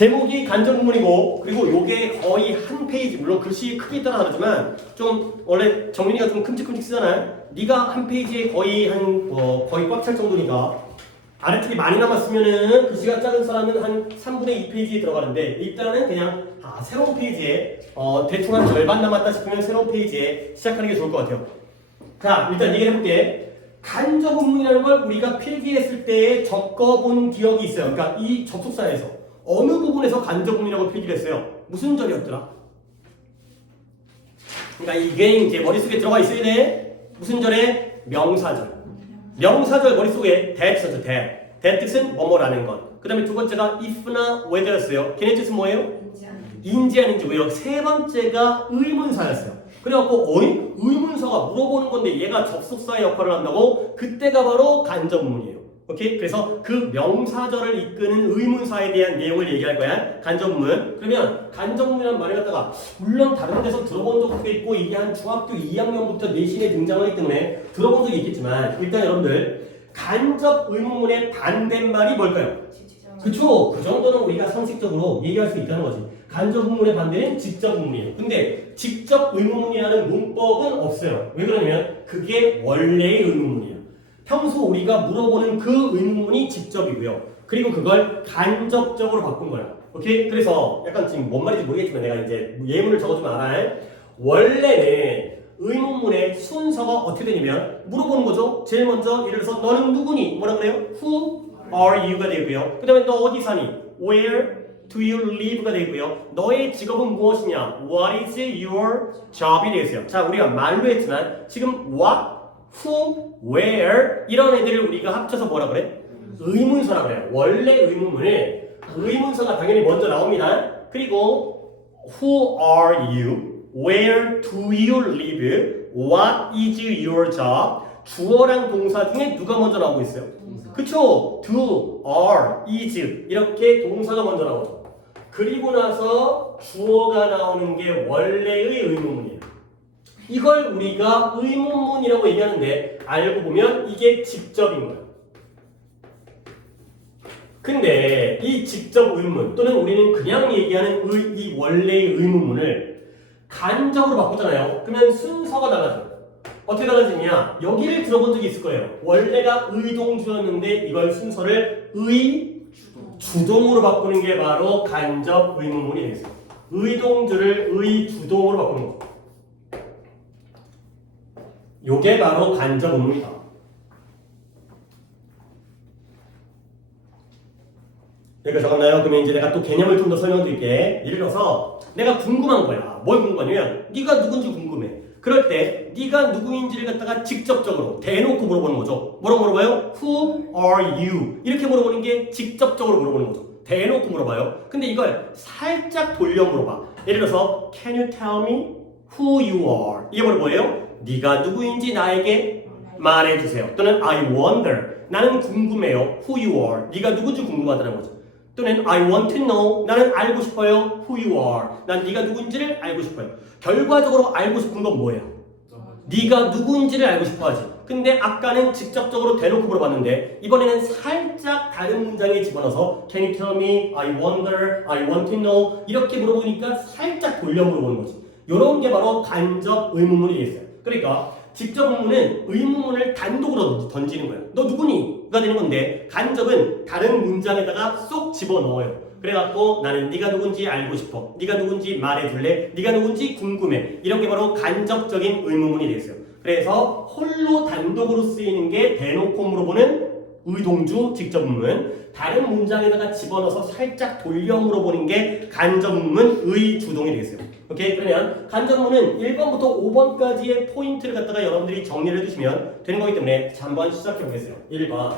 제목이 간접문이고 그리고 요게 거의 한 페이지, 물론 글씨 크기에 따라 다르지만 좀 원래 정민이가 좀 큼직큼직 쓰잖아요. 네가 한 페이지에 거의 거의 꽉 찰 정도니까 아래쪽이 많이 남았으면은 글씨가 작은 사람은 한 3분의 2 페이지에 들어가는데 일단은 그냥 새로운 페이지에 대충 한 절반 남았다 싶으면 새로운 페이지에 시작하는 게 좋을 것 같아요. 자, 일단 얘기를 해볼게. 간접문이라는 걸 우리가 필기했을 때 적어본 기억이 있어요. 그러니까 이 접속사에서 어느 부분에서 간접문이라고 필기를 했어요? 무슨 절이었더라? 그러니까 이게 이제 머릿속에 들어가 있어야 돼. 무슨 절에? 명사절. 명사절 머릿속에 that 썼죠. that 뜻은 뭐뭐라는 것. 그 다음에 두 번째가 if나 whether였어요. 걔네 뜻은 뭐예요? 인지하는지. 왜요? 세 번째가 의문사였어요. 그래갖고 의문사가 물어보는 건데 얘가 접속사의 역할을 한다고? 그때가 바로 간접문이에요. 오케이? 그래서 그 명사절을 이끄는 의문사에 대한 내용을 얘기할 거야. 간접문. 그러면 간접문이라는 말을 갖다가 물론 다른 데서 들어본 적도 있고 이게 한 중학교 2학년부터 내신에 등장하기 때문에 들어본 적이 있겠지만 일단 여러분들 간접 의문문의 반대말이 뭘까요? 그쵸? 그 정도는 우리가 상식적으로 얘기할 수 있다는 거지. 간접 의문문의 반대는 직접 의문문이에요. 근데 직접 의문문이라는 문법은 없어요. 왜 그러냐면 그게 원래의 의문문이에요. 평소 우리가 물어보는 그 의문문이 직접이고요. 그리고 그걸 간접적으로 바꾼 거예요. 오케이? 그래서 약간 지금 뭔 말인지 모르겠지만 내가 이제 예문을 적어주면 알아요. 원래는 의문문의 순서가 어떻게 되냐면 물어보는 거죠. 제일 먼저 예를 들어서 너는 누구니? 뭐라 그래요? Who are you가 되고요. 그 다음에 너 어디 사니? Where do you live가 되고요. 너의 직업은 무엇이냐? What is your job이 되겠어요. 자, 우리가 말로 했지만 지금 what, who, where 이런 애들을 우리가 합쳐서 뭐라 그래? 의문서라 그래요. 원래 의문문에 의문서가 당연히 먼저 나옵니다. 그리고 who are you? Where do you live? What is your job? 주어랑 동사 중에 누가 먼저 나오고 있어요? 그쵸? do, are, is 이렇게 동사가 먼저 나오죠. 그리고 나서 주어가 나오는 게 원래의 의문문이에요. 이걸 우리가 의문문이라고 얘기하는데 알고 보면 이게 직접인 거예요. 근데 이 직접 의문문 또는 우리는 그냥 얘기하는 이 원래의 의문문을 간접으로 바꾸잖아요. 그러면 순서가 달라져요. 어떻게 달라지냐? 여기를 들어본 적이 있을 거예요. 원래가 의동주였는데 이걸 순서를 의주동으로 바꾸는 게 바로 간접 의문문이 되겠어요. 의동주를 의주동으로 바꾸는 거. 요게 바로 간접 의문이다. 여기가 적었나요? 그러면 이제 내가 또 개념을 좀 더 설명드릴게. 예를 들어서 내가 궁금한 거야. 뭘 궁금하냐면 네가 누군지 궁금해. 그럴 때 네가 누구인지를 갖다가 직접적으로 대놓고 물어보는 거죠. 뭐라고 물어봐요? Who are you? 이렇게 물어보는 게 직접적으로 물어보는 거죠. 대놓고 물어봐요. 근데 이걸 살짝 돌려 물어봐. 예를 들어서 Can you tell me who you are? 이게 바로 뭐예요? 네가 누구인지 나에게 말해주세요. 또는 I wonder. 나는 궁금해요. Who you are. 네가 누군지 궁금하다는 거죠. 또는 I want to know. 나는 알고 싶어요. Who you are. 난 네가 누군지를 알고 싶어요. 결과적으로 알고 싶은 건 뭐예요? 네가 누구인지를 알고 싶어 하지. 근데 아까는 직접적으로 대놓고 물어봤는데 이번에는 살짝 다른 문장에 집어넣어서 Can you tell me? I wonder. I want to know. 이렇게 물어보니까 살짝 돌려 물어보는 거지. 이런 게 바로 간접 의문문이 되겠어요. 그러니까 직접 의문은 의문문을 단독으로 던지는 거예요. 너 누구니? 가 되는 건데 간접은 다른 문장에다가 쏙 집어넣어요. 그래갖고 나는 네가 누군지 알고 싶어. 네가 누군지 말해줄래? 네가 누군지 궁금해. 이런 게 바로 간접적인 의문문이 되겠어요. 그래서 홀로 단독으로 쓰이는 게 대놓고 물어보는 의동주 직접 의문. 다른 문장에다가 집어넣어서 살짝 돌려 물어보는 게 간접 의문 의주동이 되겠어요. 오케이? 그러면 간접문은 1번부터 5번까지의 포인트를 갖다가 여러분들이 정리를 해주시면 되는 거기 때문에 자, 한번 시작해 보겠어요. 1번.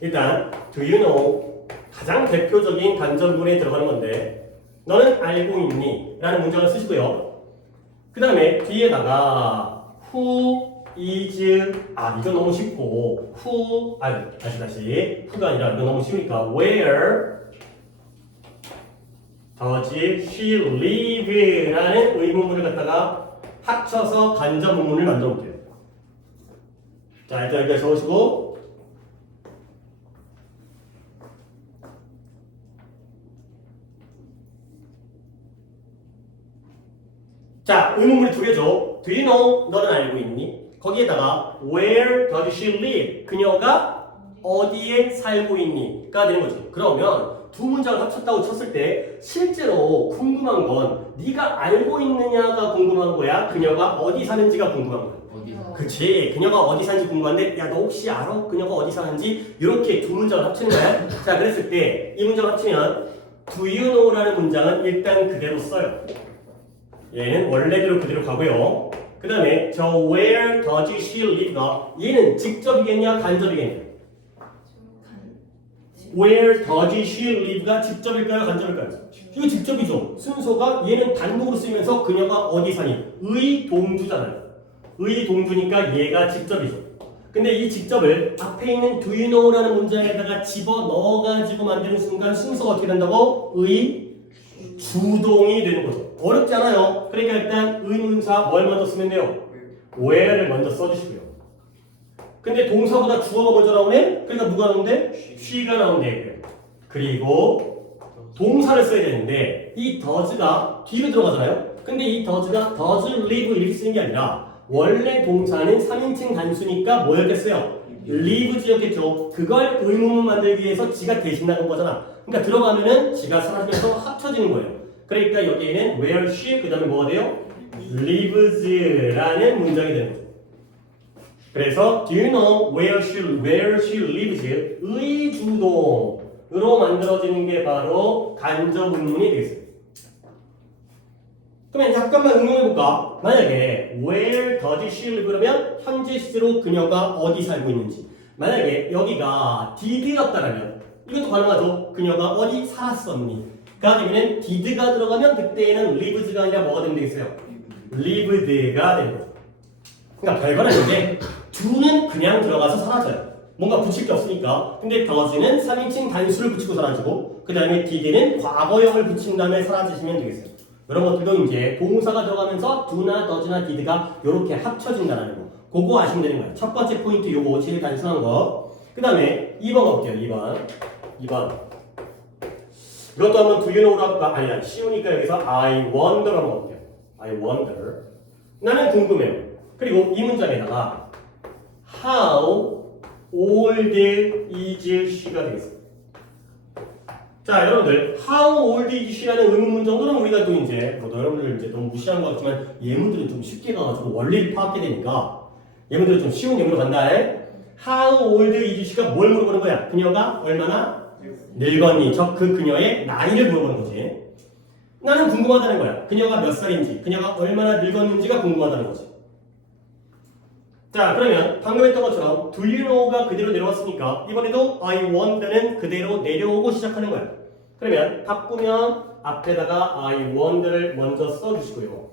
일단 Do you know? 가장 대표적인 간접문에 들어가는 건데 너는 알고 있니? 라는 문장을 쓰시고요. 그 다음에 뒤에다가 Who is 이건 너무 쉽고 Who 다시 Who가 아니라 이건 너무 쉬우니까 Where does she live? 라는 의문문을 갖다가 합쳐서 간접 의문문을 만들어 볼게요. 자, 일단 여기까지 적으시고 자, 의문문이 두 개죠. Do you know? 너는 알고 있니? 거기에다가 Where does she live? 그녀가 어디에 살고 있니? 가 되는 거지. 그러면 두 문장을 합쳤다고 쳤을 때 실제로 궁금한 건 네가 알고 있느냐가 궁금한 거야? 그녀가 어디 사는지가 궁금한 거야? 어디서? 그치. 그녀가 어디 사는지 궁금한데 야 너 혹시 알아? 그녀가 어디 사는지? 이렇게 두 문장을 합치는 거야. 자, 그랬을 때 이 문장을 합치면 Do you know라는 문장은 일단 그대로 써요. 얘는 원래대로 그대로 가고요. 그 다음에 저 Where does she live가 얘는 직접이겠냐 간접이겠냐? Where does she live가 직접일까요 간접일까요? 이거 직접이죠. 순서가 얘는 단독으로 쓰이면서 그녀가 어디 사니? 의동주잖아요. 의동주니까 얘가 직접이죠. 근데 이 직접을 앞에 있는 Do you know라는 문장에다가 집어넣어가지고 만드는 순간 순서가 어떻게 된다고? 주동이 되는 거죠. 어렵지 않아요. 그러니까 일단 의문사 뭘 먼저 쓰면 돼요? where를 먼저 써주시고요. 근데 동사보다 주어가 먼저 나오네? 그러니까 누가 나오는데? she가 나오는데 그리고 동사를 써야 되는데 이 does가 뒤로 들어가잖아요. 근데 이 does가 does live 이렇게 쓰는 게 아니라 원래 동사는 3인칭 단수니까 뭐였겠어요? live즈였겠죠. 그걸 의문문 만들기 위해서 지가 대신 나간 거잖아. 그러니까 들어가면은 지가 사라지면서 합쳐지는 거예요. 그러니까 여기에는 where she 그 다음에 뭐가 돼요? lives라는 문장이 되는 거죠. 그래서 do you know where she lives? 의주동으로 만들어지는 게 바로 간접 의문문이 되겠습니다. 그러면 잠깐만 응용해볼까? 만약에 where does she live 그러면 현재 시제로 그녀가 어디 살고 있는지 만약에 여기가 did였다라면 이것도 가능하죠. 그녀가 어디 살았었니? 가 되면 did가 들어가면 그때는 lives가 아니라 뭐가 되면 되겠어요? lived가 되는 거죠. 그러니까 별건 아닌데 do는 그냥 들어가서 사라져요. 뭔가 붙일 게 없으니까. 근데 does는 3인칭 단수를 붙이고 사라지고 그 다음에 did는 과거형을 붙인 다음에 사라지시면 되겠어요. 이런 것들도 이제 동사가 들어가면서 do나 does나 did가 이렇게 합쳐진다는 거. 그거 아시면 되는 거예요. 첫 번째 포인트 요거 제일 단순한 거. 그 다음에 2번 가볼게요. 2번. 이것도 한번 do you know로 할까? 아니야. 쉬우니까 여기서 I wonder 한번 볼게요. I wonder. 나는 궁금해요. 그리고 이 문장에다가 How old is she가 되겠습니다. 자, 여러분들 How old is she라는 의문문 정도는 우리가 또 이제 여러분들 이제 너무 무시하는 것 같지만 예문들은 좀 쉽게 가가지고 원리를 파악하게 되니까 예문들은 좀 쉬운 예문으로 간다. How old is she가 뭘 물어보는 거야? 그녀가 얼마나 늙었니? 그 그녀의 나이를 물어보는 거지. 나는 궁금하다는 거야. 그녀가 몇 살인지, 그녀가 얼마나 늙었는지가 궁금하다는 거지. 자, 그러면 방금 했던 것처럼 do you know가 그대로 내려왔으니까 이번에도 I wonder는 그대로 내려오고 시작하는 거야. 그러면 바꾸면 앞에다가 I wonder를 먼저 써주시고요.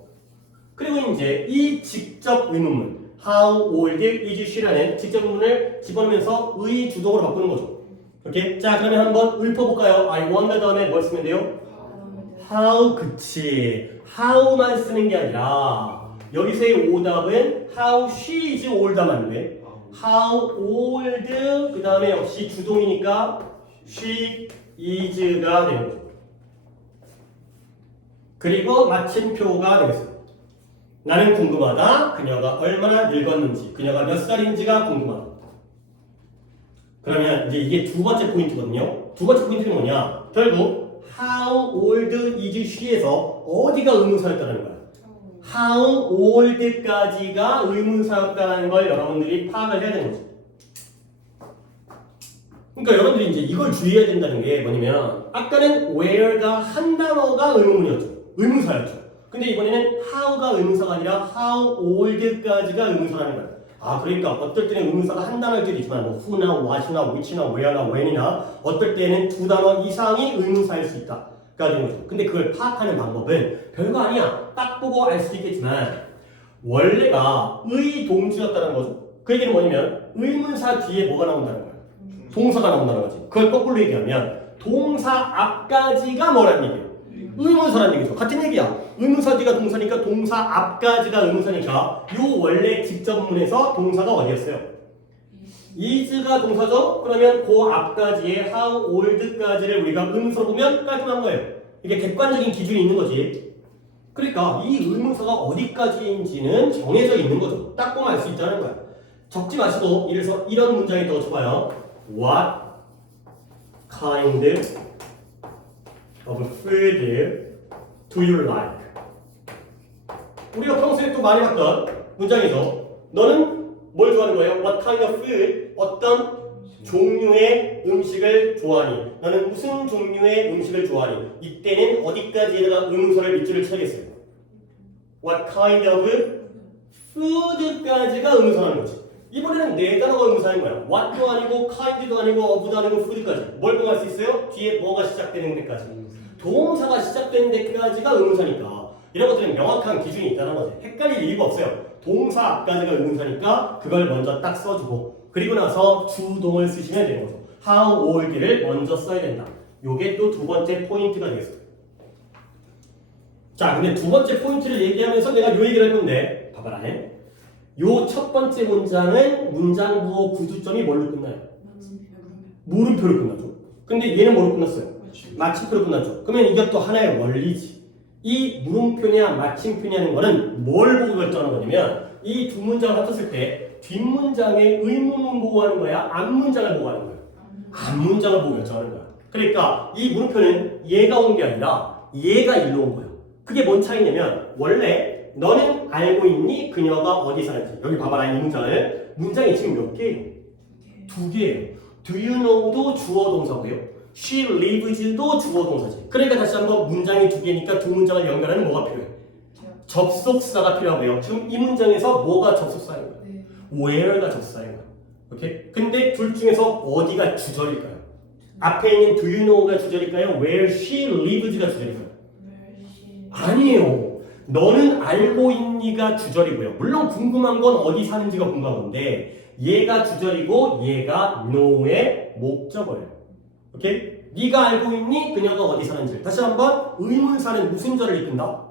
그리고 이제 이 직접 의문문 How old is she라는 직접 의문을 집어넣으면서 의주동으로 바꾸는 거죠. 이렇게 자, 그러면 한번 읊어볼까요? I wonder 다음에 뭘 쓰면 돼요? How. 그치. How만 쓰는 게 아니라 여기서의 오답은 how she is older 맞네. how old 그 다음에 역시 주동이니까 she is가 되는 거죠. 그리고 마침표가 되겠습니다. 나는 궁금하다. 그녀가 얼마나 늙었는지, 그녀가 몇 살인지가 궁금하다. 그러면 이제 이게 두 번째 포인트거든요. 두 번째 포인트는 뭐냐? 결국 how old is she에서 어디가 의문사였다는 거야. how old까지가 의문사였다는 걸 여러분들이 파악을 해야 되는 거죠. 그러니까 여러분들이 이제 이걸 주의해야 된다는 게 뭐냐면 아까는 where가 한 단어가 의문문이었죠. 의문사였죠. 근데 이번에는 how가 의문사가 아니라 how old까지가 의문사라는 거야. 아, 그러니까 어떨 때는 의문사가 한 단어일 때도 있지만 뭐 who나 what이나 which나 where나 when이나 어떨 때는 두 단어 이상이 의문사일 수 있다. 되는 거죠. 근데 그걸 파악하는 방법은 별거 아니야. 딱 보고 알 수도 있겠지만 원래가 의동주였다는 거죠. 그 얘기는 뭐냐면 의문사 뒤에 뭐가 나온다는 거야. 동사가 나온다는 거지. 그걸 거꾸로 얘기하면 동사 앞까지가 뭐라는 얘기예요? 의문사라는 얘기죠. 같은 얘기야. 의문사 뒤가 동사니까 동사 앞까지가 의문사니까 요 원래 직접문에서 동사가 어디였어요? is가 동사죠? 그러면 그 앞까지의 how old까지를 우리가 의문사로 보면 깔끔한 거예요. 이게 객관적인 기준이 있는 거지. 그러니까 이 의문사가 어디까지인지는 정해져 있는 거죠. 딱 보면 알 수 있다는 거야. 적지 마시고 이래서 이런 문장이 더 줘봐요. What kind of food do you like? 우리가 평소에 또 많이 봤던 문장이죠. 너는 뭘 좋아하는 거예요? What kind of food? 어떤 종류의 음식을 좋아하니? 너는 무슨 종류의 음식을 좋아하니? 이때는 어디까지에다가 의문사를 밑줄을 쳐야겠어요. What kind of food까지가 의문사라는 거지. 이번에는 네 단어가 의문사인 거야. What도 아니고 kind도 아니고 of도 아니고 food까지. 뭘 공할 수 있어요? 뒤에 뭐가 시작되는 데까지. 동사가 시작되는 데까지가 의문사니까 이런 것들은 명확한 기준이 있다는 거지. 헷갈릴 이유가 없어요. 동사 앞까지가 의문사니까 그걸 먼저 딱 써주고 그리고 나서 주동을 쓰시면 되는 거죠. How old를 먼저 써야 된다. 요게 또 두 번째 포인트가 되겠습니다. 자, 근데 두 번째 포인트를 얘기하면서 내가 요 얘기를 할 건데 봐봐라. 요 첫 번째 문장은 문장 부호 구두점이 뭘로 끝나요? 물음표로 끝나죠. 근데 얘는 뭐로 끝났어요? 마침표로 끝났죠. 그러면 이게 또 하나의 원리지. 이 물음표냐 마침표냐는 거는 뭘 보고 결정하는 거냐면 이 두 문장을 합쳤을 때 뒷문장의 의문문 보고 하는 거야? 앞문장을 보고 하는 거야? 앞문장을 보고 결정하는 거야. 그러니까 이 물음표는 얘가 온 게 아니라 얘가 일로 온 거예요. 그게 뭔 차이냐면 원래 너는 알고 있니? 그녀가 어디 사는지. 여기 봐봐라. 이 문장을. 문장이 지금 몇 개예요? 두 개예요. Do you know도 주어 동사고요. She lives도 주어 동사지. 그러니까 다시 한번 문장이 두 개니까 두 문장을 연결하는 뭐가 필요해? 접속사가 필요하고요. 지금 이 문장에서 뭐가 접속사인 거야? where가 접속사인 거야. 오케이? 근데 둘 중에서 어디가 주절일까요? 앞에 있는 do you know가 주절일까요? where she lives가 주절일까요? 아니에요. 너는 알고 있니가 주절이고요. 물론 궁금한 건 어디 사는지가 궁금한 건데 얘가 주절이고 얘가 know의 목적어예요. 오케이? 네가 알고 있니? 그녀가 어디 사는지. 다시 한번 의문사는 무슨 절을 이끈다?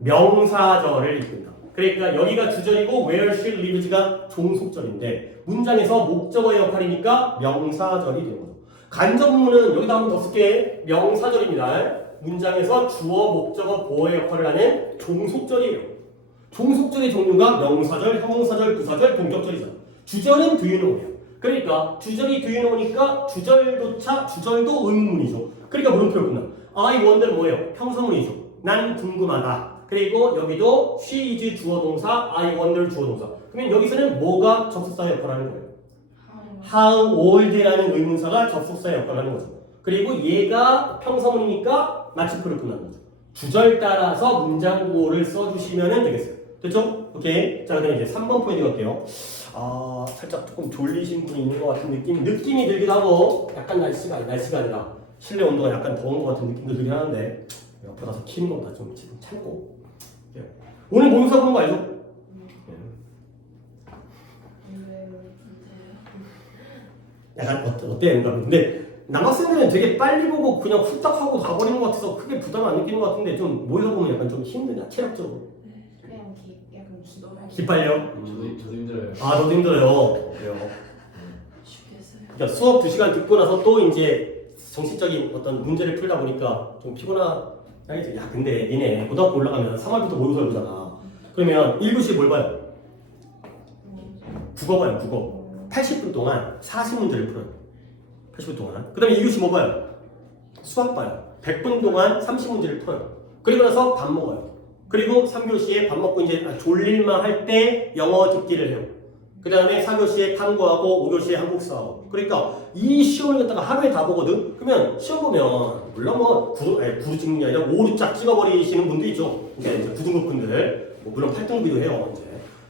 명사절을 이끈다. 그러니까 여기가 주절이고 where she lives가 종속절인데 문장에서 목적어의 역할이니까 명사절이 되는 거죠. 간접문은 여기다 한번 더 쓸게. 명사절입니다. 문장에서 주어, 목적어, 보어의 역할을 하는 종속절이에요. 종속절의 종류가 명사절, 형용사절, 부사절, 동격절이죠. 주절은 do you know예요. 그러니까 주절이 do you know니까 주절도 의문문이죠. 그러니까 물음표를 끝나. I wonder 뭐예요? 평서문이죠. 난 궁금하다. 그리고 여기도 she is 주어 동사, I wonder 주어 동사. 그러면 여기서는 뭐가 접속사의 역할을 하는 거예요? How old라는 의문사가 접속사의 역할을 하는 거죠. 그리고 얘가 평서문이니까 마침표를 끝나는 거죠. 주절 따라서 문장 구호를 써주시면 되겠어요. 됐죠? 오케이. 자, 그다음에 이제 3번 포인트 갈게요. 살짝 조금 졸리신 분이 있는 것 같은 느낌이 들기도 하고, 약간 날씨가 아니라 실내 온도가 약간 더운 것 같은 느낌도 들긴 하는데, 옆에 가서 키는 것보다 좀 지금 참고. 예. 오늘 모의고사 보는 거 알죠? 약간 어때요? 근데 남학생들은 되게 빨리 보고 그냥 후딱 하고 가버리는 것 같아서 크게 부담을 안 느끼는 것 같은데 좀 모의고사 보면 약간 좀 힘드냐? 체력적으로? 그냥 약간 기빨려? 저도 힘들어요. 저도 힘들어요. 그래요. 쉽게 했어요. 그러니까 수업 2시간 듣고 나서 또 이제 정신적인 어떤 문제를 풀다 보니까 좀 피곤하겠죠. 야, 근데 니네 고등학교 올라가면 3월부터 모의고사 보잖아. 그러면 1교시에 뭘 봐요? 국어 봐요, 국어. 80분 동안 40문제를 풀어요. 80분 동안. 그 다음에 2교시 뭐 봐요? 수학 봐요. 100분 동안 30문제를 풀어요. 그리고 나서 밥 먹어요. 그리고 3교시에 밥 먹고 이제 졸릴만 할 때 영어 듣기를 해요. 그 다음에 4교시에 탐구하고 5교시에 한국사하고. 그러니까 이 시험을 갖다가 하루에 다 보거든? 그러면 시험 보면 물론 뭐 구루 찍는 게 아니라 오루 쫙 찍어버리시는 분도 있죠. 이제 9등급 분들. 뭐 물론 8등급이도 해요. 이제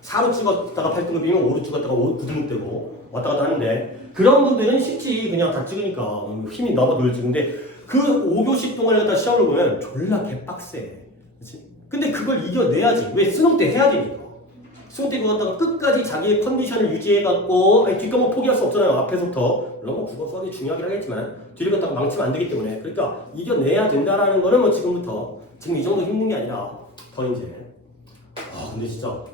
4로 찍었다가 8등급이면 5로 찍었다가 9등급 되고 왔다 갔다 하는데 그런 분들은 쉽지. 그냥 다 찍으니까 힘이 나가 늘지. 근데 그 5교시 동안에 갖다 시험을 보면 졸라 개빡세. 그치? 근데 그걸 이겨내야지. 왜? 수능 때 해야 되니까. 수능 때 그거 갖다가 끝까지 자기의 컨디션을 유지해갖고 뒷과목 포기할 수 없잖아요. 앞에서부터. 물론 뭐 국어 수학이 중요하긴 하겠지만 뒤를 갖다가 망치면 안 되기 때문에. 그러니까 이겨내야 된다라는 거는 뭐 지금부터 지금 이 정도 힘든 게 아니라 더 이제 근데 진짜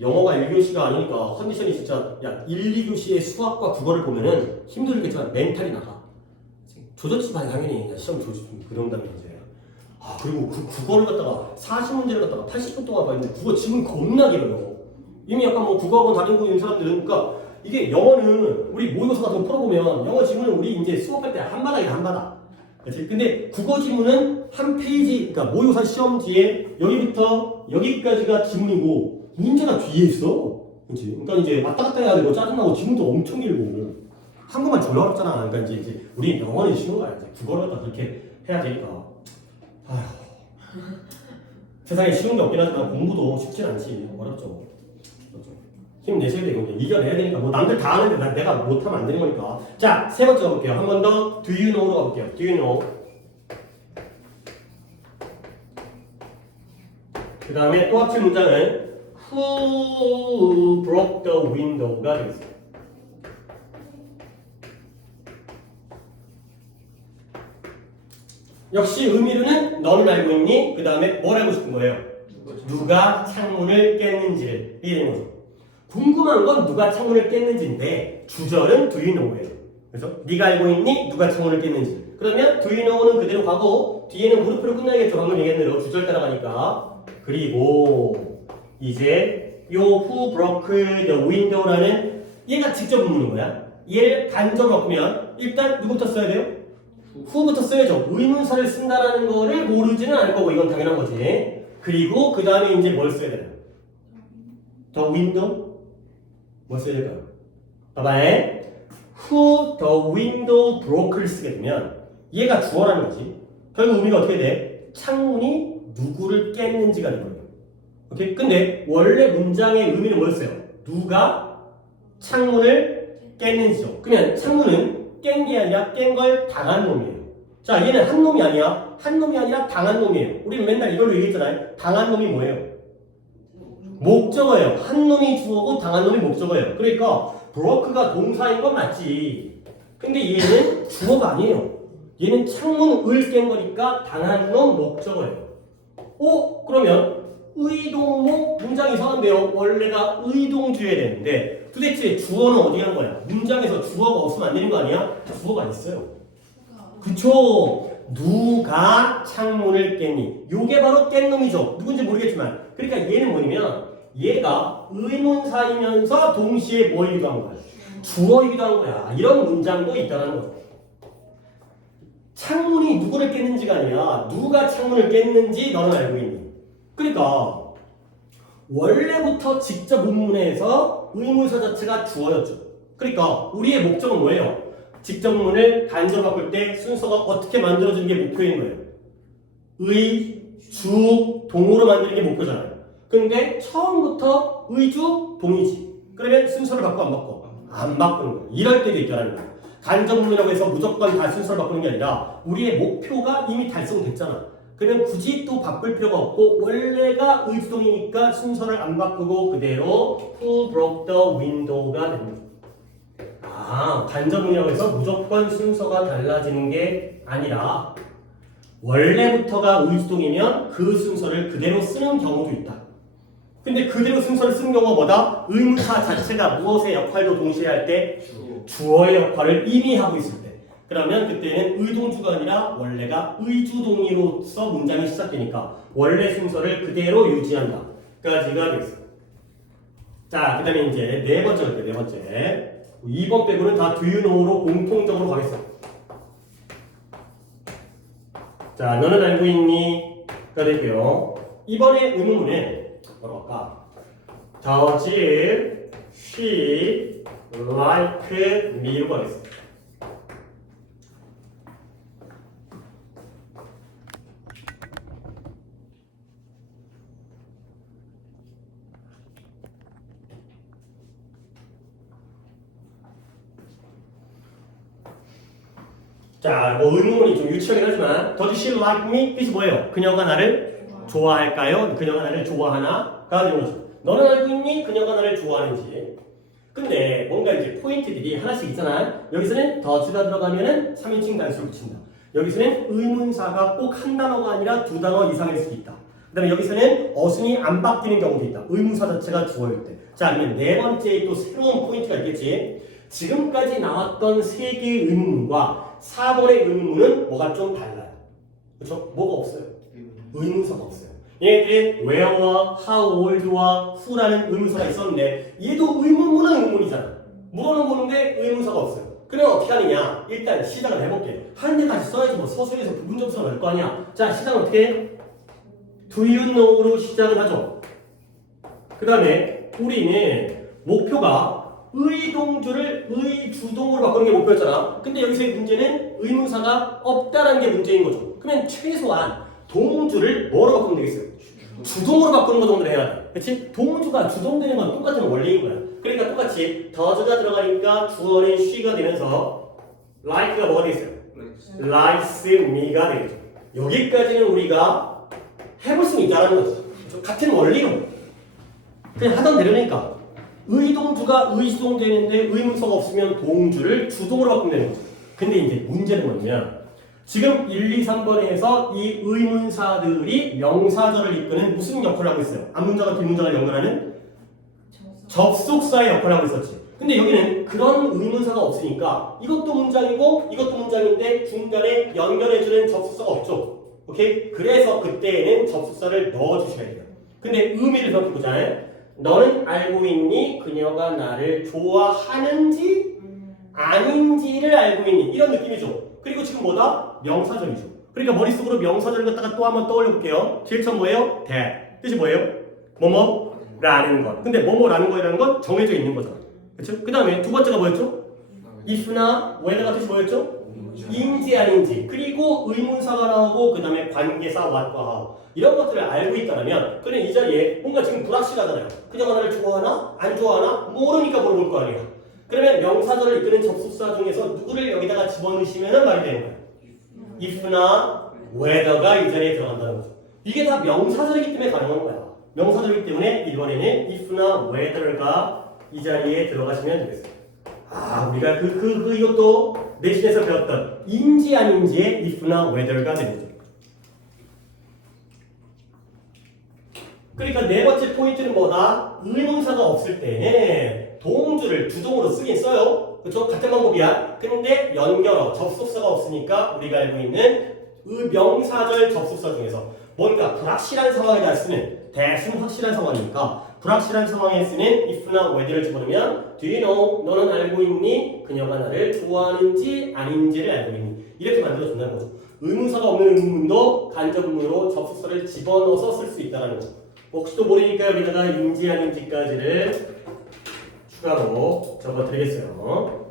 영어가 1교시가 아니니까 컨디션이 진짜 야 1, 2교시의 수학과 국어를 보면은 힘들겠지만 멘탈이 나가. 조졌지 당연히 시험 조지 그런 다음에 이제 아 그리고 그 국어를 갖다가 40문제를 갖다가 80분 동안 봐야 되는데 국어 지문 겁나 길어요. 이미 약간 뭐 국어학원 다니고 있는 사람들은 그러니까 이게 영어는 우리 모의고사 같은 거 풀어보면 영어 지문은 우리 이제 수업할 때 한바닥이야 한바닥. 그렇지? 근데 국어 지문은 한 페이지 그러니까 모의고사 시험지에 여기부터 여기까지가 지문이고 문제가 뒤에 있어. 그렇지? 그러니까 이제 왔다 갔다 해야 되고 짜증나고 지문도 엄청 길고 한국만 졸라 어렵잖아. 그러니까 이제 우리 영어는 쉬운 거야. 이제 국어를 갖다 그렇게 해야 되니까. 아휴. 세상에 쉬운 게 없긴 하지만 공부도 쉽진 않지. 어렵죠. 그렇죠. 힘내셔야 되고 이겨내야 되니까 뭐 남들 다 하는데 내가 못하면 안 되는 거니까. 자, 세 번째 가볼게요. 한 번 더 Do you know로 가볼게요. Do you know? 그 다음에 또 합친 문장은 Who broke the window가 되겠습니다. 역시 의미로는 너는 알고 있니? 그 다음에 뭘 알고 싶은 거예요? 누가 창문을 깼는지를 이해되는 거죠. 궁금한 건 누가 창문을 깼는지인데 주절은 do you know예요. 그래서 네가 알고 있니? 누가 창문을 깼는지. 그러면 do you know는 그대로 가고 뒤에는 물음표로 끝나야겠죠. 방금 얘기했는 대로 주절 따라가니까. 그리고 이제 요 who broke the window라는 얘가 직접 묻는 거야. 얘를 간접으로 바꾸면 일단 누구부터 써야 돼요? who부터 써야죠. 의문사를 쓴다라는 거를 모르지는 않을 거고 이건 당연한 거지. 그리고 그 다음에 이제 뭘 써야 되나요? the window? 뭘 써야 될까요? 봐봐요. who the window broke를 쓰게 되면 얘가 주어라는 거지. 결국 의미가 어떻게 돼? 창문이 누구를 깼는지가 되는 거예요. 오케이? 근데 원래 문장의 의미는 뭐였어요? 누가 창문을 깼는지죠. 그러면 창문은 깬 게 아니라 깬 걸 당한 놈이에요. 자, 얘는 한 놈이 아니야. 한 놈이 아니라 당한 놈이에요. 우리는 맨날 이걸로 얘기했잖아요. 당한 놈이 뭐예요? 목적어예요. 한 놈이 주어고 당한 놈이 목적어예요. 그러니까 broke가 동사인 건 맞지. 근데 얘는 주어가 아니에요. 얘는 창문을 깬 거니까 당한 놈 목적어예요. 그러면 의동목 문장 이상한데요. 원래가 의동주어야 되는데 도대체 주어는 어디 간 거야? 문장에서 주어가 없으면 안 되는 거 아니야? 주어가 있어요. 그쵸? 누가 창문을 깼니? 요게 바로 깬 놈이죠. 누군지 모르겠지만. 그러니까 얘는 뭐냐면 얘가 의문사이면서 동시에 뭐이기도 한 거야? 주어이기도 한 거야. 이런 문장도 있다는 거죠. 창문이 누구를 깼는지가 아니라 누가 창문을 깼는지 너는 알고 있니? 그러니까 원래부터 직접 문문에서 의문사 자체가 주어였죠. 그러니까 우리의 목적은 뭐예요? 직접 문문을 간접 바꿀 때 순서가 어떻게 만들어지는 게 목표인 거예요. 의, 주, 동으로 만드는 게 목표잖아요. 근데 처음부터 의주, 동이지. 그러면 순서를 바꿔 안 바꿔? 안 바꾸는 거예요. 이럴 때도 있다는 거예요. 간접 문문이라고 해서 무조건 다 순서를 바꾸는 게 아니라 우리의 목표가 이미 달성됐잖아. 그러면 굳이 또 바꿀 필요가 없고 원래가 의주동이니까 순서를 안 바꾸고 그대로 Who broke the window가 됩니다. 간접문이라고 해서 무조건 순서가 달라지는 게 아니라 원래부터가 의주동이면 그 순서를 그대로 쓰는 경우도 있다. 근데 그대로 순서를 쓰는 경우가 뭐다? 의문사 자체가 무엇의 역할도 동시에 할 때 주어의 역할을 이미 하고 있을 때 그러면 그때는 의동주가 아니라 원래가 의주동의로서 문장이 시작되니까 원래 순서를 그대로 유지한다. 까지가 되겠습니다. 자, 그 다음에 이제 네 번째 갈게요. 네 번째. 2번 빼고는 다 do you know로 공통적으로 가겠습니다. 자, 너는 알고 있니? 가 되고요. 이번에 의문문은 뭐라고 할까? Does she like me로 가겠습니다. 자, 뭐 의문문이 좀 유치하긴 하지만 Does she like me? 뜻이 뭐예요? 그녀가 나를 좋아할까요? 그녀가 나를 좋아하나? 가 되는 거죠. 너는 알고 있니? 그녀가 나를 좋아하는지. 근데 뭔가 이제 포인트들이 하나씩 있잖아. 여기서는 does가 들어가면은 3인칭 단수를 붙인다. 여기서는 의문사가 꼭 한 단어가 아니라 두 단어 이상일 수도 있다. 그 다음에 여기서는 어순이 안 바뀌는 경우도 있다. 의문사 자체가 주어일 때. 자, 그러면 네 번째 또 새로운 포인트가 있겠지. 지금까지 나왔던 세 개의 의문문과 4번의 의문문은 뭐가 좀 달라요. 그렇죠? 뭐가 없어요. 의문사가 없어요. 얘네들은 where와 how old와 who라는 의문사가 있었는데 얘도 의문문은 의문이잖아. 물어는 보는데 의문사가 없어요. 그럼 어떻게 하느냐? 일단 시작을 해볼게. 하는 데까지 써야지 뭐 서술에서 부분 점수가 날 거 아니야. 자, 시작은 어떻게 해? Do you know로 시작을 하죠. 그 다음에 우리는 목표가 의동주를 의주동으로 바꾸는 게 목표였잖아. 근데 여기서의 문제는 의문사가 없다라는 게 문제인 거죠. 그러면 최소한 동주를 뭐로 바꾸면 되겠어요? 주동으로 바꾸는 거 정도는 해야 돼. 그치? 동주가 주동되는 건 똑같은 원리인 거야. 그러니까 똑같이 does가 들어가니까 주어는 she가 되면서 like가 뭐가 되겠어요? likes me가 되겠죠. 여기까지는 우리가 해볼 수는 있다는 거지. 같은 원리로. 그냥 하던 대로니까. 의동주가 의주동 되는데 의문사가 없으면 동주를 주동으로 바꾸면 되는 거죠. 근데 이제 문제는 뭐냐면 지금 1, 2, 3번에 해서 이 의문사들이 명사절을 이끄는 무슨 역할을 하고 있어요? 앞문장과 뒷문장을 연결하는 접속사의 역할을 하고 있었지. 근데 여기는 그런 의문사가 없으니까 이것도 문장이고 이것도 문장인데 중간에 연결해주는 접속사가 없죠. 오케이? 그래서 그때에는 접속사를 넣어주셔야 돼요. 근데 의미를 생각해보자. 너는 알고 있니? 그녀가 나를 좋아하는지 아닌지를 알고 있니? 이런 느낌이죠. 그리고 지금 뭐다? 명사절이죠. 그러니까 머릿속으로 명사절 갖다가 또 한번 떠올려 볼게요. 제일 처음 뭐예요? that. 뜻이 뭐예요? 뭐뭐라는 것. 근데 뭐뭐라는 거라는 건 정해져 있는 거잖아. 그렇죠? 그 다음에 두 번째가 뭐였죠? if나 whether가 뜻이 뭐였죠? 인지 아닌지. 그리고 의문사가 나오고 그 다음에 관계사 what과 how. 이런 것들을 알고 있다면 그는 이 자리에 뭔가 지금 불확실하잖아요. 그녀가 나를 좋아하나? 안 좋아하나? 모르니까 물어볼 거 아니야. 그러면 명사절을 이끄는 접속사 중에서 누구를 여기다가 집어넣으시면 말이 되는 거예요. if나 whether가 이 자리에 들어간다는 거죠. 이게 다 명사절이기 때문에 가능한 거야. 명사절이기 때문에 이번에는 if나 whether가 이 자리에 들어가시면 되겠어요. 아, 우리가 이것도 내신에서 배웠던 인지 아닌지의 if나 whether가 되는 거죠. 그러니까 네 번째 포인트는 뭐다? 의문사가 없을 때는 동주를 주동으로 쓰긴 써요. 그렇죠? 같은 방법이야. 근데 연결어, 접속사가 없으니까 우리가 알고 있는 명사절 접속사 중에서 뭔가 불확실한 상황에다 쓰는 대신 확실한 상황이니까 불확실한 상황에 쓰는 if나 whether를 집어넣으면 Do you know? 너는 알고 있니? 그녀가 나를 좋아하는지 아닌지를 알고 있니? 이렇게 만들어준다는 거죠. 의문사가 없는 의문문도 간접문으로 접속사를 집어넣어서 쓸 수 있다는 거죠. 혹시 또 모르니까 여기다가 인지 아닌지까지를 추가로 적어드리겠어요.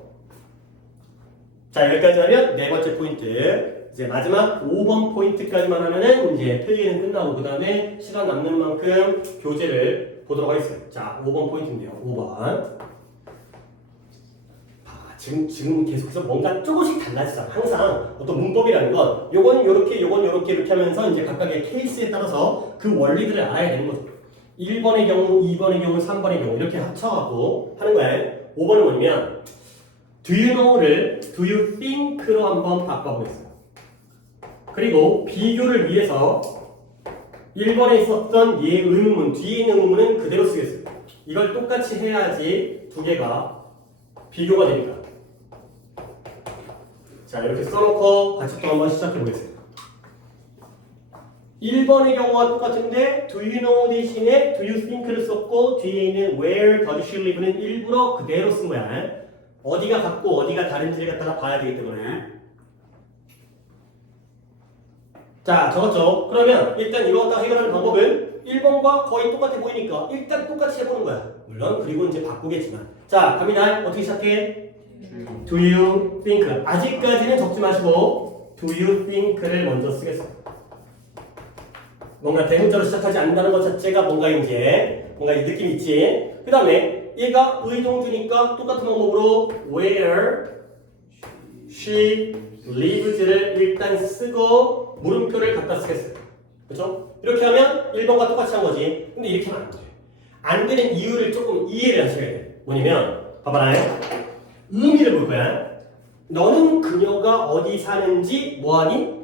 자, 여기까지 하면 네 번째 포인트. 이제 마지막 5번 포인트까지만 하면은 이제 필기는 끝나고 그 다음에 시간 남는 만큼 교재를 보도록 하겠습니다. 자, 5번 포인트인데요. 5번. 지금 계속해서 뭔가 조금씩 달라지잖아. 항상 어떤 문법이라는 건 요건 요렇게 요건 요렇게 이렇게 하면서 이제 각각의 케이스에 따라서 그 원리들을 알아야 되는 거죠. 1번의 경우, 2번의 경우, 3번의 경우 이렇게 합쳐갖고 하는 거예요. 5번은 뭐냐면 Do you know를 Do you think로 한번 바꿔보겠습니다. 그리고 비교를 위해서 1번에 있었던 얘 의문문, 뒤에 있는 의문문은 그대로 쓰겠어요. 이걸 똑같이 해야지 두 개가 비교가 되니까. 자, 이렇게 써놓고 같이 또 한번 시작해 보겠습니다. 1번의 경우와 똑같은데 Do you know 대신에 Do you think를 썼고 뒤에 있는 Where does she live는 일부러 그대로 쓴 거야. 어디가 같고 어디가 다른지를 갖다가 봐야 되기 때문에. 자, 적었죠? 그러면 일단 이거 갖다 해결하는 방법은 1번과 거의 똑같아 보이니까 일단 똑같이 해보는 거야. 물론 그리고 이제 바꾸겠지만. 자, 갑니다. 어떻게 시작해? Do you think? 아직까지는 적지 마시고 Do you think를 먼저 쓰겠어요. 뭔가 대문자로 시작하지 않는다는 것 자체가 뭔가 이제 뭔가 이 느낌 있지. 그 다음에 얘가 의동주니까 똑같은 방법으로 Where she lives를 일단 쓰고 물음표를 갖다 쓰겠어요. 그렇죠? 이렇게 하면 1번과 똑같이 한 거지. 근데 이렇게 하면 안 돼. 안 되는 이유를 조금 이해를 하셔야 돼. 뭐냐면 봐봐라요. 의미를 볼 거야. 너는 그녀가 어디 사는지 뭐하니?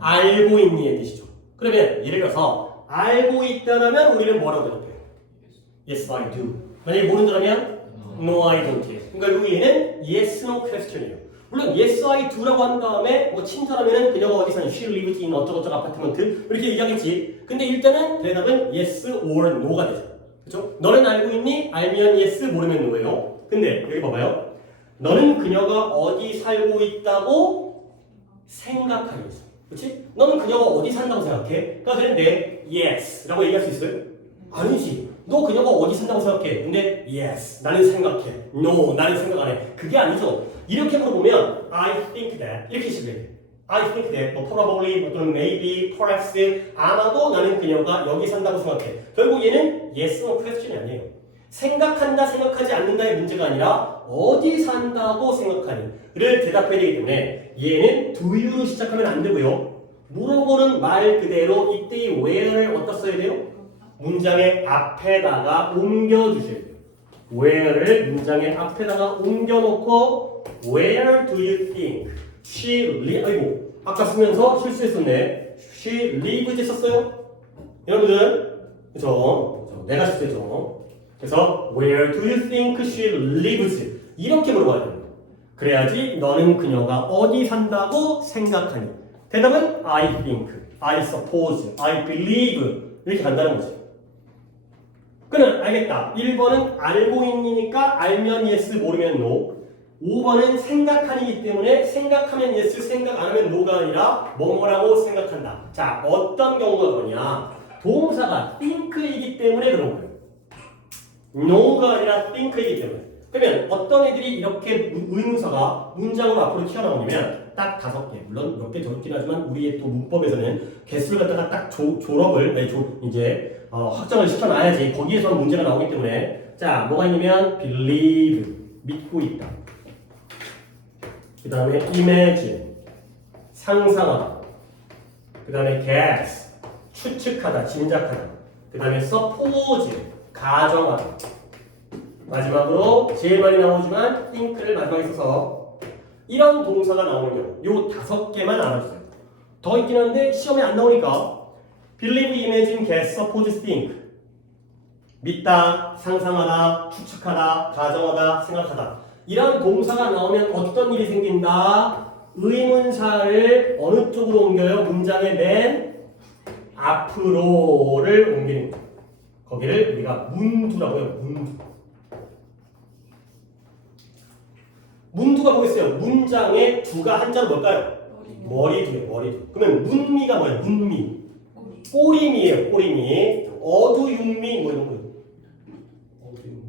알고 있니의 뜻이죠. 그러면 예를 들어서 알고 있다라면 우리는 뭐라고 대답해요? Yes, I do. 만약에 모른다면 No, I don't. 그러니까 여기에는 Yes, No question이에요. 물론 yes I do라고 한 다음에 뭐 친절하면은 그녀가 어디 사는 she lives in 어쩌고저쩌고 아파트먼트 이렇게 얘기하겠지. 근데 일단은 대답은 yes or no가 되죠. 그렇죠? 너는 알고 있니? 알면 yes, 모르면 no예요. 근데 여기 봐봐요. 너는 그녀가 어디 살고 있다고 생각하니 있어. 그렇지? 너는 그녀가 어디 산다고 생각해? 그러니까 되는데 yes 라고 얘기할 수 있어요? 아니지. 너 그녀가 어디 산다고 생각해? 근데 yes 나는 생각해. no 나는 생각 안 해. 그게 아니죠. 이렇게 물어보면 I think that 이렇게 시작해. I think that 뭐 probably 또는 maybe perhaps 아마도 나는 그녀가 여기 산다고 생각해. 결국 얘는 yes or question이 아니에요. 생각한다 생각하지 않는다의 문제가 아니라 어디 산다고 생각하니를 대답해야 되기 때문에 얘는 do you로 시작하면 안 되고요. 물어보는 말 그대로 이때의 where를 어디다 써야 돼요? 문장의 앞에다가 옮겨주셔야 돼요. where를 문장의 앞에다가 옮겨놓고 where do you think she lives? 아이고 아까 쓰면서 실수했었네. she lives 썼어요? 여러분들 그죠? 내가 실수했죠. 그래서 where do you think she lives? 이렇게 물어봐야 돼요. 그래야지 너는 그녀가 어디 산다고 생각하니? 대답은 I think, I suppose, I believe 이렇게 간다는 거지. 그는 알겠다. 1번은 알고 있니니까 알면 yes, 모르면 no. 5번은 생각하니기 때문에 생각하면 yes, 생각 안 하면 no가 아니라 뭐뭐라고 생각한다. 자, 어떤 경우가 그러냐? 동사가 think이기 때문에 그런 거예요. no가 아니라 think이기 때문에. 그러면 어떤 애들이 이렇게 의문사가 문장으로 앞으로 튀어나오냐면 딱 5개. 물론 몇 개 적긴 하지만 우리의 또 문법에서는 개수를 갖다가 딱 졸업을 이제 확정을 시켜놔야지 거기에서 문제가 나오기 때문에 자 뭐가 있냐면 believe 믿고 있다. 그 다음에 imagine 상상하다. 그 다음에 guess 추측하다 짐작하다. 그 다음에 suppose 가정하다. 마지막으로 제일 많이 나오지만 think를 마지막에 써서 이런 동사가 나오는 경우 요 5개만 알아주세요. 더 있긴 한데 시험에 안 나오니까 believe, imagine, guess, suppose, think 믿다, 상상하다, 추측하다, 가정하다, 생각하다 이런 동사가 나오면 어떤 일이 생긴다? 의문사를 어느 쪽으로 옮겨요? 문장의 맨 앞으로를 옮기는 거예요. 거기를 우리가 문두라고 해요. 문두가 뭐겠어요? 문장의 두가 한자로 뭘까요? 머리두예요. 머리두. 그러면 문미가 뭐예요? 문미. 꼬리미예요. 꼬리미. 어두육미 뭐 이런 거. 어두육미.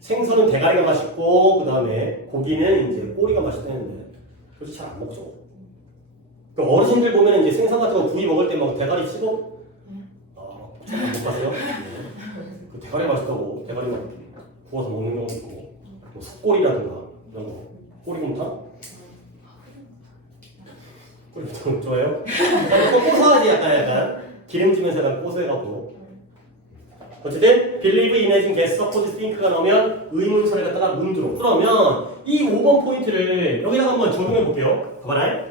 생선은 대가리가 맛있고 그 다음에 고기는 이제 꼬리가 맛있다는데 그래서 잘 안 먹죠. 그 어르신들 보면 이제 생선 같은 거 구이 먹을 때 막 대가리 씹어? 못 봤어요? 그 대가리 맛있다고 대가리만 구워서 먹는 경우도 있고 뭐 속꼬리라든가 이런 거. 꼬리곰탕? 꼬리곰탕 좋아해요? 고소하지 약간 기름지면서 약간 고소해갖고 어쨌든 believe, imagine, guess, suppose, think가 나오면 의문사를 갖다가 문두로 그러면 이 5번 포인트를 여기다가 한번 적용해 볼게요. 봐봐라.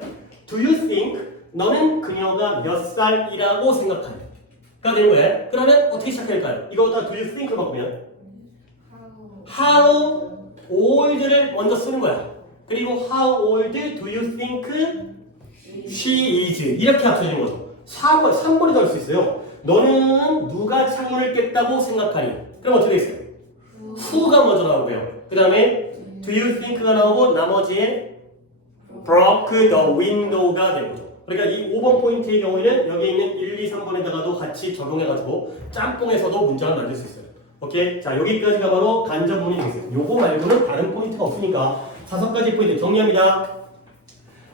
Do you think 너는 그녀가 몇 살이라고 생각하냐? 가 되는 거예요. 그러면 어떻게 시작할까요? 이거 다 do you think로 바꾸면 how old를 먼저 쓰는 거야. 그리고 how old do you think she is 이렇게 합쳐지는 거죠. 3번이 더 할 수 있어요. 너는 누가 창문을 깼다고 생각하니? 그럼 어떻게 있어요? who가 먼저 나오고요. 그 다음에 do you think가 나오고 나머지에 broke the window가 되는 거죠. 그러니까 이 5번 포인트의 경우에는 여기 있는 1, 2, 3번에다가도 같이 적용해가지고 짬뽕에서도 문장을 만들 수 있어요. 오케이? 자, 여기까지가 바로 간접 문이 되겠어요. 요거 말고는 다른 포인트가 없으니까 5가지 포인트 정리합니다.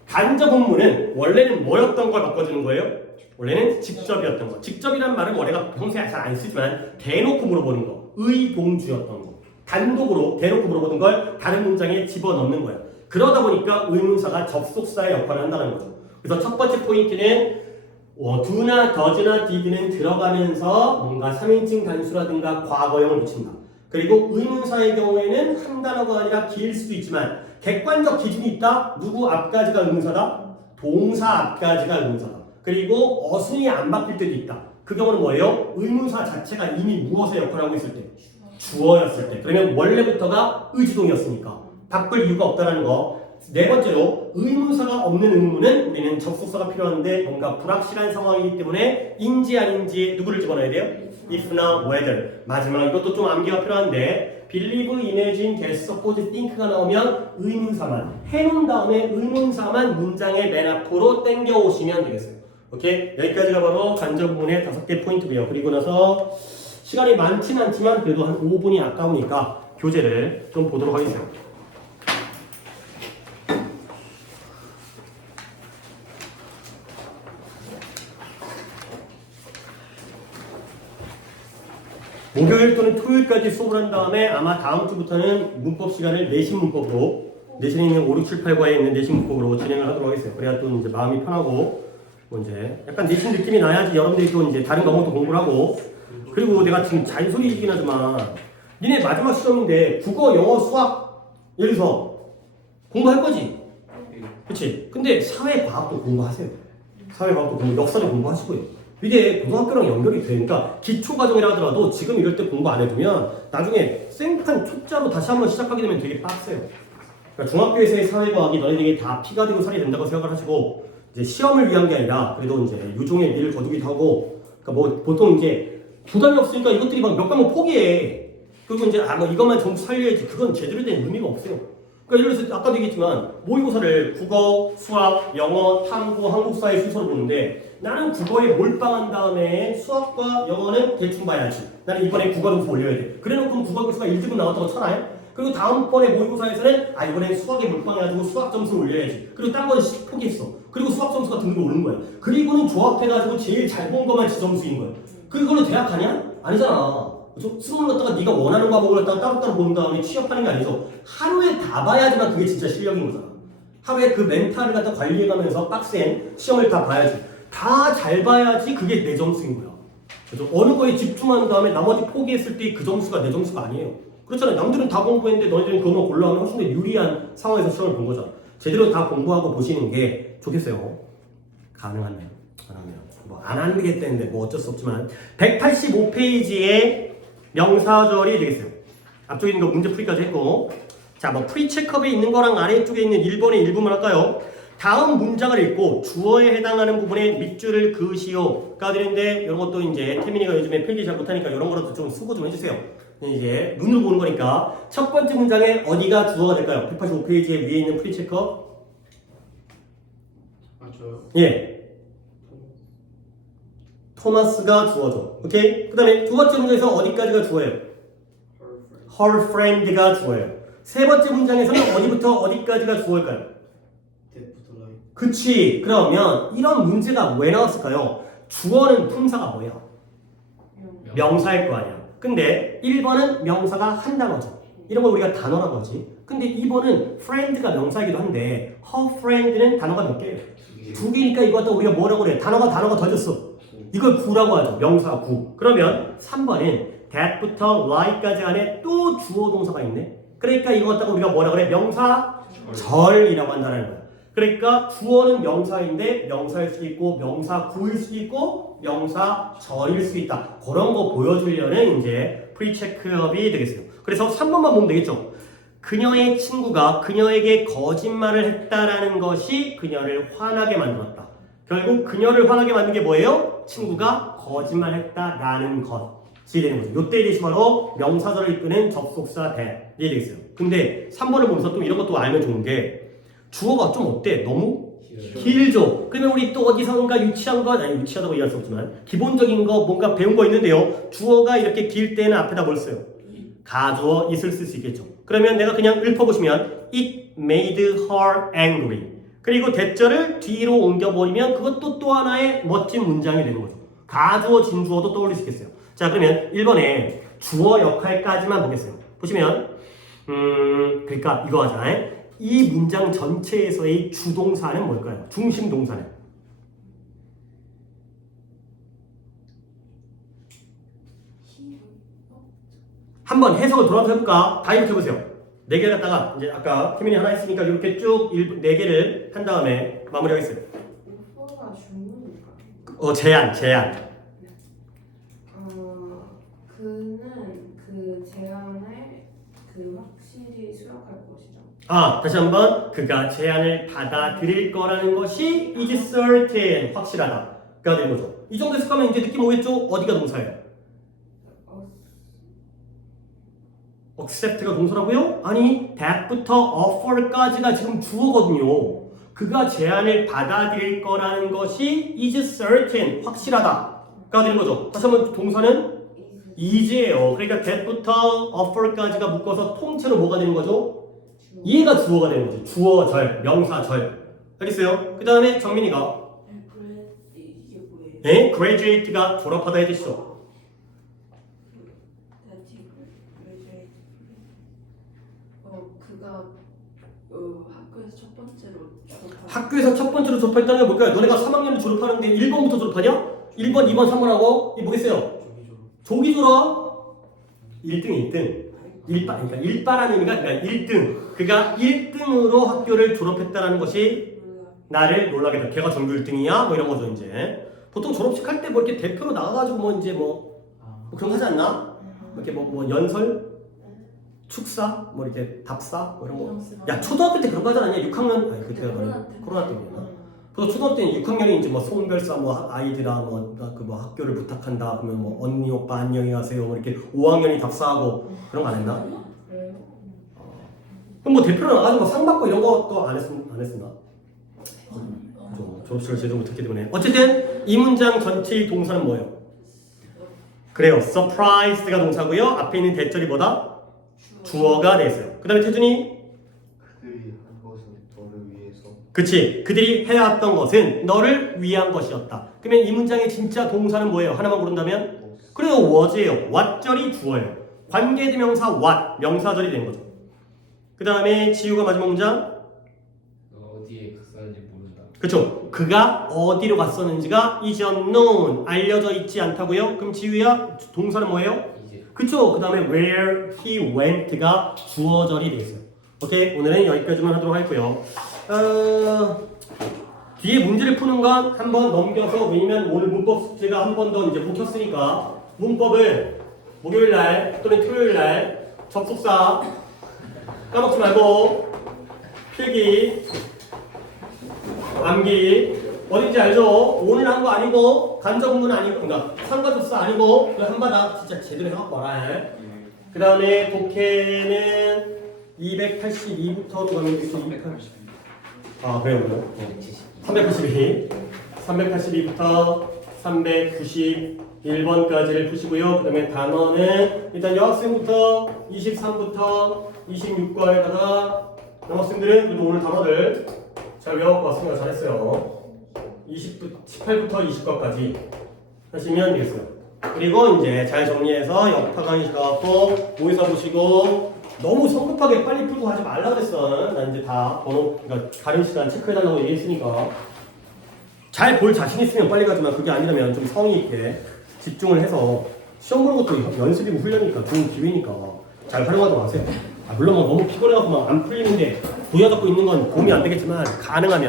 간접 문문은 원래는 뭐였던 걸 바꿔주는 거예요? 원래는 직접이었던 거. 직접이란 말은 우리가 평소에 잘 안 쓰지만 대놓고 물어보는 거. 의동주였던 거. 단독으로 대놓고 물어보는 걸 다른 문장에 집어넣는 거예요. 그러다 보니까 의문사가 접속사의 역할을 한다는 거죠. 그래서 첫 번째 포인트는 do나 does나 did는 들어가면서 뭔가 3인칭 단수라든가 과거형을 붙인다. 그리고 의문사의 경우에는 한 단어가 아니라 길 수도 있지만 객관적 기준이 있다. 누구 앞까지가 의문사다? 동사 앞까지가 의문사다. 그리고 어순이 안 바뀔 때도 있다. 그 경우는 뭐예요? 의문사 자체가 이미 무엇의 역할을 하고 있을 때? 주어였을 때. 그러면 원래부터가 의주동이었으니까 바꿀 이유가 없다는 거. 네 번째로 의문사가 없는 의문은 우리는 접속사가 필요한데 뭔가 불확실한 상황이기 때문에 인지 아닌지 누구를 집어넣어야 돼요? if나 whether. 마지막 이것도 좀 암기가 필요한데 believe, imagine, guess, suppose, think가 나오면 의문사만 해놓은 다음에 의문사만 문장의 맨 앞으로 땡겨 오시면 되겠어요. 오케이? 여기까지가 바로 간접 부분의 5개 포인트고요. 그리고 나서 시간이 많진 않지만 그래도 한 5분이 아까우니까 교재를 좀 보도록 하겠습니다. 목요일 또는 토요일까지 수업을 한 다음에 아마 다음 주부터는 문법 시간을 내신 문법으로 내신에 있는 5, 6, 7, 8과에 있는 내신 문법으로 진행을 하도록 하겠어요. 그래야 또 이제 마음이 편하고 뭐 이제 약간 내신 느낌이 나야지 여러분들이 또 이제 다른 과목도 공부를 하고 그리고 내가 지금 잔소리이긴 하지만 니네 마지막 시험인데 국어, 영어, 수학 예를 들어서 공부할 거지? 그치? 근데 사회과학도 공부하세요. 사회과학도 공부, 역사도 공부하시고요. 이게 고등학교랑 연결이 되니까 기초과정이라 하더라도 지금 이럴 때 공부 안 해두면 나중에 생판 초짜로 다시 한번 시작하게 되면 되게 빡세요. 그러니까 중학교에서의 사회과학이 너희들에게 다 피가 되고 살이 된다고 생각을 하시고 이제 시험을 위한 게 아니라 그래도 이제 유종의 미를 거두기도 하고 그러니까 뭐 보통 이제 부담이 없으니까 이것들이 막 몇 과목 포기해. 그리고 이제 뭐 이것만 점수 살려야지 그건 제대로 된 의미가 없어요. 그러니까 예를 들어서 아까도 얘기했지만 모의고사를 국어, 수학, 영어, 탐구, 한국사의 순서로 보는데 나는 국어에 몰빵한 다음에 수학과 영어는 대충 봐야지. 나는 이번에 국어 점수 올려야 돼. 그래놓고 국어 교수가 1등급 나왔다고 쳐놔요? 그리고 다음번에 모의고사에서는 이번엔 수학에 몰빵해가지고 수학 점수 올려야지. 그리고 딴 건 포기했어. 그리고 수학 점수가 등급이 오른 거야. 그리고는 조합해가지고 제일 잘 본 것만 지점수인 거야. 그걸로 대학 가냐? 아니잖아. 수능을 갖다가 네가 원하는 과목을 갖다가 따로따로 본 다음에 취업하는 게 아니죠. 하루에 다 봐야지만 그게 진짜 실력인 거잖아. 하루에 그 멘탈을 갖다 관리해가면서 빡센 시험을 다 봐야지. 다 잘 봐야지 그게 내 점수인 거야. 그죠? 어느 거에 집중한 다음에 나머지 포기했을 때 그 점수가 내 점수가 아니에요. 그렇잖아요. 남들은 다 공부했는데 너희들은 그것만 골라오면 훨씬 더 유리한 상황에서 시험을 본 거잖아. 제대로 다 공부하고 보시는 게 좋겠어요. 가능하네요. 안 하면. 뭐 안 하겠다는데 뭐 어쩔 수 없지만 185페이지에 명사절이 되겠어요. 앞쪽에 있는 거 문제 풀이까지 했고 자, 뭐 프리체크업에 있는 거랑 아래쪽에 있는 1번의 일부분 할까요? 다음 문장을 읽고 주어에 해당하는 부분에 밑줄을 그으시오가 되는데 이런 것도 이제 태민이가 요즘에 필기 잘 못하니까 이런 거라도 좀 수고 좀 해주세요. 이제 눈으로 보는 거니까 첫 번째 문장에 어디가 주어가 될까요? 185페이지에 위에 있는 프리체크업 저요? 예. 토마스가 주어죠. 오케이? 그 다음에 두 번째 문장에서 어디까지가 주어예요? Her friend가 주어예요. 세 번째 문장에서는 어디부터 어디까지가 주어일까요? 대부터 라인. 그치. 그러면 이런 문제가 왜 나왔을까요? 주어는 품사가 뭐야? 명사일 거 아니야. 근데 1번은 명사가 한 단어죠. 이런 걸 우리가 단어라고 하지. 근데 2번은 friend가 명사이기도 한데 her friend는 단어가 몇 개예요? 두 개니까 이거 갖다 우리가 뭐라고 그래? 단어가 더졌어. 이걸 구라고 하죠. 명사 구. 그러면 3번은 that부터 like까지 안에 또 주어 동사가 있네. 그러니까 이거 갖다가 우리가 뭐라고 그래? 명사 절이라고 한다는 거야. 그러니까 주어는 명사인데 명사일 수도 있고 명사 구일 수도 있고 명사 절일 수도 있다. 그런 거 보여주려는 이제 프리체크업이 되겠어요. 그래서 3번만 보면 되겠죠. 그녀의 친구가 그녀에게 거짓말을 했다라는 것이 그녀를 화나게 만들었다. 결국 그녀를 화나게 만든 게 뭐예요? 친구가 거짓말했다라는 것이 되는 거죠. 요때 대시 바로 명사절을 이끄는 접속사 that이 되겠어요. 근데 3번을 보면서 또 이런 것도 알면 좋은 게 주어가 좀 어때? 너무 길죠? 그러면 우리 또 어디선가 유치한 것, 아니 유치하다고 얘기할 수 없지만 기본적인 거 뭔가 배운 거 있는데요. 주어가 이렇게 길 때는 앞에다 뭘 써요? 가주어 it을 쓸 수 있겠죠. 그러면 내가 그냥 읊어보시면 It made her angry. 그리고 대절을 뒤로 옮겨버리면 그것도 또 하나의 멋진 문장이 되는 거죠. 가주어, 진주어도 떠올릴 수 있겠어요. 자, 그러면 1번에 주어 역할까지만 보겠어요. 보시면 그러니까 이거 하잖아요. 이 문장 전체에서의 주동사는 뭘까요? 중심 동사는? 한번 해석을 돌아서 해볼까? 다 이렇게 해보세요. 4개 갖다가 이제 아까 태민이 하나 했으니까 이렇게 쭉 4개를 한 다음에 마무리하겠어요. 오빠가 주문인가? 제한. 그는 그 제안을 그 확실히 수락할 것이다. 다시 한번 그가 제안을 받아들일 거라는 것이 is certain 확실하다가 되는 거죠. 이 정도 해석하면 이제 느낌 오겠죠? 어디가 동사예요? accept가 동사라고요? 아니 that부터 offer까지가 지금 주어거든요. 그가 제안을 받아들일 거라는 것이 is certain 확실하다가 되는 거죠. 다시 한번 동사는 is예요. 그러니까 that부터 offer까지가 묶어서 통째로 뭐가 되는 거죠? 얘가 주어가 되는 거지. 주어절, 명사절. 알겠어요? 그 다음에 정민이가 이게 뭐예요? 네? graduate가 졸업하다 해주시죠. 그가 학교에서 첫 번째로 졸업한 학교에서 첫 번째로 졸업했다는 게 뭘까요? 너네가 3학년을 졸업하는데 1번부터 졸업하냐? 1번, 2번, 3번하고 이 뭐겠어요? 조기 졸업 1등 1등 그러니까 일바라는 의미가 그러니까 1등 그가 1등으로 학교를 졸업했다는 것이 나를 놀라게 돼. 걔가 전교 1등이야? 뭐 이런 거죠 이제. 보통 졸업식 할 때 뭐 이렇게 대표로 나가가지고 뭐 이제 뭐 그런 거 하지 않나? 이렇게 뭐 연설? 축사? 뭐 이렇게 답사? 뭐 이런 거. 야 초등학교 때 그런 거 하지 않았냐? 6학년 아니 그때가 코로나 때문이나. 보통 초등학교 때는 6학년이 이제 뭐 송별사 뭐 아이들아 뭐 학교를 부탁한다 그러면 뭐 언니 오빠 안녕히 가세요 뭐 이렇게 5학년이 답사하고 그런 거 안 했나? 그럼 뭐 대표로 나가지고 상 받고 이런 것도 안 했었나? 그죠. 졸업식을 제대로 못했기 때문에 어쨌든 이 문장 전체의 동사는 뭐예요? 그래요. surprised가 동사고요. 앞에 있는 대절이 뭐다? 주어가 돼 있어요. 그 다음에 태준이 그들이 한 것은 너를 위해서 그치. 그들이 해왔던 것은 너를 위한 것이었다. 그러면 이 문장의 진짜 동사는 뭐예요? 하나만 고른다면? 그래요. was예요. what절이 주어예요. 관계대명사 what, 명사절이 된 거죠. 그 다음에 지우가 마지막 문장 어디에 갔었는지 모른다. 그쵸. 그가 어디로 갔었는지가 is unknown, 알려져 있지 않다고요? 그럼 지우야 동사는 뭐예요? 이제 그쵸. 그 다음에 where he went가 주어절이 돼 있어요. 오케이. 오늘은 여기까지만 하도록 하고요. 뒤에 문제를 푸는 건 한번 넘겨서 왜냐면 오늘 문법 숙제가 한 번 더 이제 묵혔으니까 문법을 목요일 날 또는 토요일 날 접속사 까먹지 말고 필기 암기 어딘지 알죠? 오늘 한 거 아니고 간접문은 아니고 그러니까 상가접사 아니고 그냥 한바닥 진짜 제대로 해갖고 와라. 그 다음에 독해는 282부터로 가면 되겠죠? 280. 아 그래요? 382 382부터 391번까지를 푸시고요. 그 다음에 단어는 일단 여학생부터 23부터 26과에다가 남학생들은 그래도 오늘 단어들 잘 외워갖고 왔으니까 잘했어요. 18부터 20과까지 하시면 되겠어요. 그리고 이제 잘 정리해서 역파 강의 가갖고 모의사 보시고 너무 성급하게 빨리 풀고 하지 말라 그랬어. 난 이제 다 번호 그러니까 다른 시간 체크해달라고 얘기했으니까 잘 볼 자신 있으면 빨리 가지만 그게 아니라면 좀 성의 있게 집중을 해서 시험 보는 것도 연습이고 훈련이니까 좋은 기회니까 잘 활용하도록 하세요. 물론 뭐 너무 피곤해갖고 막 안 풀리는데 보여잡고 있는 건 도움이 안 되겠지만 가능하면